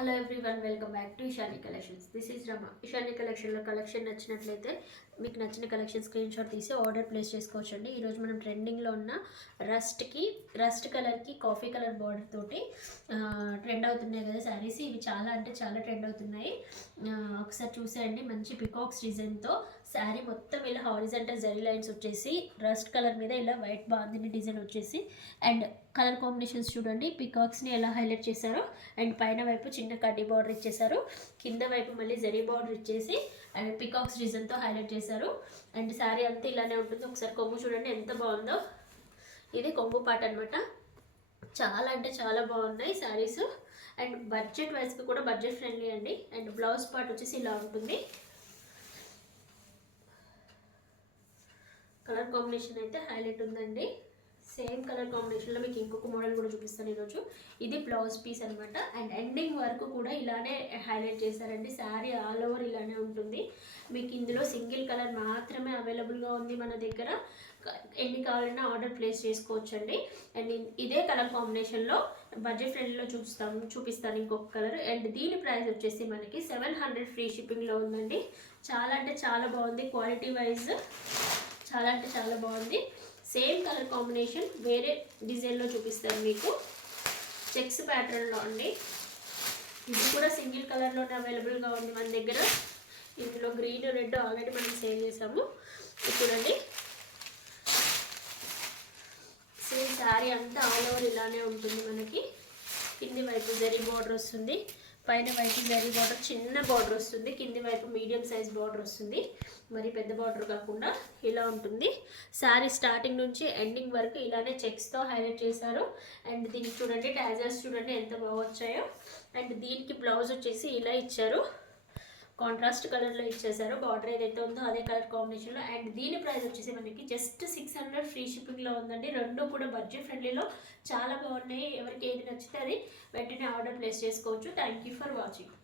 Hello everyone, welcome back to Ishani collections. This is Rama. Ishani కలెక్షన్లో collection నచ్చినట్లయితే మీకు నచ్చిన కలెక్షన్ స్క్రీన్ షాట్ తీసి ఆర్డర్ ప్లేస్ చేసుకోవచ్చండి. ఈరోజు మనం ట్రెండింగ్లో ఉన్న రస్ట్ కలర్కి కాఫీ కలర్ బార్డర్ తోటి ట్రెండ్ అవుతున్నాయి కదా శారీస్. ఇవి చాలా అంటే చాలా ట్రెండ్ అవుతున్నాయి. ఒకసారి చూసేయండి. మంచి పికాక్స్ డిజైన్తో శారీ మొత్తం ఇలా హారిజంటల్ జరీ లైన్స్ వచ్చేసి రస్ట్ కలర్ మీద ఇలా వైట్ బాందిని డిజైన్ వచ్చేసి అండ్ కలర్ కాంబినేషన్స్ చూడండి. పికాక్స్ని ఎలా హైలైట్ చేశారో అండ్ పైన వైపు చిన్న కడ్డీ బార్డర్ ఇచ్చేసారు, కింద వైపు మళ్ళీ జరీ బార్డర్ ఇచ్చేసి అండ్ పికాక్స్ డిజైన్తో హైలైట్ చేశారు. అండ్ శారీ అంతా ఇలానే ఉంటుంది. ఒకసారి కొంగు చూడండి ఎంత బాగుందో. ఇది కొంగు పాట అనమాట. చాలా అంటే చాలా బాగున్నాయి శారీస్. అండ్ బడ్జెట్ వైజ్గా కూడా బడ్జెట్ ఫ్రెండ్లీ అండి. అండ్ బ్లౌజ్ పార్ట్ వచ్చేసి ఇలా ఉంటుంది. కలర్ కాంబినేషన్ అయితే హైలైట్ ఉందండి. సేమ్ కలర్ కాంబినేషన్లో మీకు ఇంకొక మోడల్ కూడా చూపిస్తాను ఈరోజు. ఇది బ్లౌజ్ పీస్ అనమాట. అండ్ ఎండింగ్ వరకు కూడా ఇలానే హైలైట్ చేశారండి. శారీ ఆల్ ఓవర్ ఇలానే ఉంటుంది. మీకు ఇందులో సింగిల్ కలర్ మాత్రమే అవైలబుల్గా ఉంది మన దగ్గర. ఎన్ని కావాలన్నా ఆర్డర్ ప్లేస్ చేసుకోవచ్చండి. అండ్ ఇదే కలర్ కాంబినేషన్లో బడ్జెట్ ఫ్రెండ్లో చూపిస్తాను ఇంకొక కలర్. అండ్ దీని ప్రైస్ వచ్చేసి మనకి 700 ఫ్రీ షిప్పింగ్లో ఉందండి. చాలా అంటే చాలా బాగుంది. క్వాలిటీ వైజ్ చాలా అంటే చాలా బాగుంది. సేమ్ కలర్ కాంబినేషన్ వేరే డిజైన్లో చూపిస్తాను మీకు. చెక్స్ ప్యాటర్న్లో అండి. ఇది కూడా సింగిల్ కలర్లోనే అవైలబుల్గా ఉంది మన దగ్గర. ఇందులో గ్రీన్ రెడ్ ఆల్రెడీ మనం సేల్ చేసాము. చూడండి, సేమ్ శారీ అంతా ఆల్ ఓవర్ ఇలానే ఉంటుంది మనకి. కింది వైపు జరీ బార్డర్ వస్తుంది, పైన వైపు జరీ బార్డర్ చిన్న బార్డర్ వస్తుంది, కింది వైపు మీడియం సైజ్ బార్డర్ వస్తుంది. మరి పెద్ద బార్డర్ కాకుండా ఇలా ఉంటుంది. శారీ స్టార్టింగ్ నుంచి ఎండింగ్ వరకు ఇలానే చెక్స్తో హైలైట్ చేశారు. అండ్ దీనికి చూడండి టాజర్స్ చూడండి ఎంత బాగా వచ్చాయో. అండ్ దీనికి బ్లౌజ్ వచ్చేసి ఇలా ఇచ్చారు, కాంట్రాస్ట్ కలర్లో ఇచ్చేసారు. బార్డర్ ఏదైతే ఉందో అదే కలర్ కాంబినేషన్లో. అండ్ దీని ప్రైస్ వచ్చేసి మనకి జస్ట్ 600 ఫ్రీ షిప్పింగ్లో ఉందండి. రెండు కూడా బడ్జెట్ ఫ్రెండ్లీలో చాలా బాగున్నాయి. ఎవరికి ఏది నచ్చితే అది వెంటనే ఆర్డర్ ప్లేస్ చేసుకోవచ్చు. Thank you for watching.